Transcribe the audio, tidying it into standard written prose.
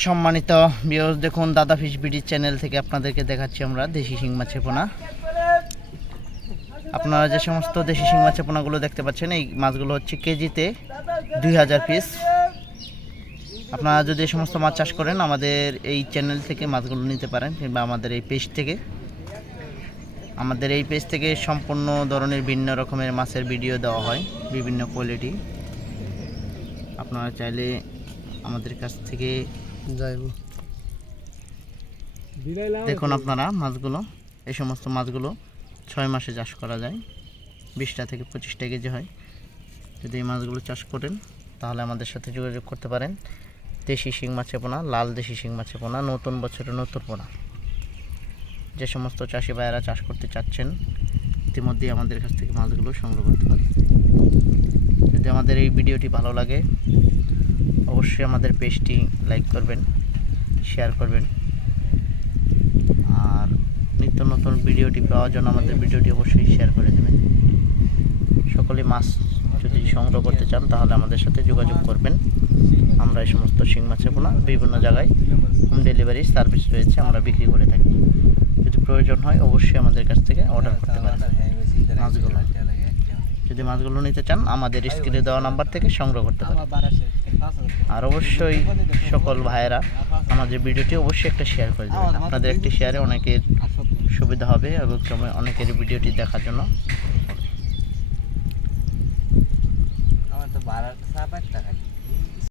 সম্মানিত ভিউয়ার্স, দেখুন দাদা ফিশ বিডি চ্যানেল থেকে আপনাদেরকে দেখাচ্ছি আমরা দেশি শিং মাছের পোনা। আপনারা যে সমস্ত দেশি শিং মাছের পোনাগুলো দেখতে পাচ্ছেন, এই মাছগুলো হচ্ছে কেজিতে 2000 পিস। আপনারা যদি এই সমস্ত মাছ চাষ করেন, আমাদের এই চ্যানেল থেকে মাছগুলো নিতে পারেন, কিংবা আমাদের এই পেজ থেকে। আমাদের এই পেজ থেকে সম্পূর্ণ ধরনের ভিন্ন রকমের মাছের ভিডিও দেওয়া হয়, বিভিন্ন কোয়ালিটি। আপনারা চাইলে আমাদের কাছ থেকে দেখুন। আপনারা মাছগুলো, এই সমস্ত মাছগুলো 6 মাসে চাষ করা যায়, 20টা থেকে 25টা কেজি হয়। যদি এই মাছগুলো চাষ করেন তাহলে আমাদের সাথে যোগাযোগ করতে পারেন। দেশি শিং মাছের পোনা, লাল দেশি শিং মাছের পোনা, নতুন বছরের নতুন পোনা। যে সমস্ত চাষি ভাইয়েরা চাষ করতে চাচ্ছেন, ইতিমধ্যেই আমাদের কাছ থেকে মাছগুলো সংগ্রহ করতে পারেন। যদি আমাদের এই ভিডিওটি ভালো লাগে, অবশ্যই আমাদের পেজটি লাইক করবেন, শেয়ার করবেন। আর নিত্য নতুন ভিডিওটি পাওয়ার জন্য আমাদের ভিডিওটি অবশ্যই শেয়ার করে দেবেন। সকলে মাছ যদি সংগ্রহ করতে চান তাহলে আমাদের সাথে যোগাযোগ করবেন। আমরা এই সমস্ত শিং মাছের পোনা বিভিন্ন জায়গায় হোম ডেলিভারি সার্ভিস রয়েছে, আমরা বিক্রি করে থাকি। যদি প্রয়োজন হয় অবশ্যই আমাদের কাছ থেকে অর্ডার করতে পারেন মাছগুলো। যদি মাছগুলো নিতে চান আমাদের স্ক্রিনে দেওয়া নাম্বার থেকে সংগ্রহ করতে পারেন। আর অবশ্যই সকল ভাইয়েরা আমাদের ভিডিওটি অবশ্যই একটা শেয়ার করে দেবেন। আপনাদের একটি শেয়ারে অনেকের সুবিধা হবে এবং অনেকের ভিডিওটি দেখার জন্য। আমার তো 12 টাকা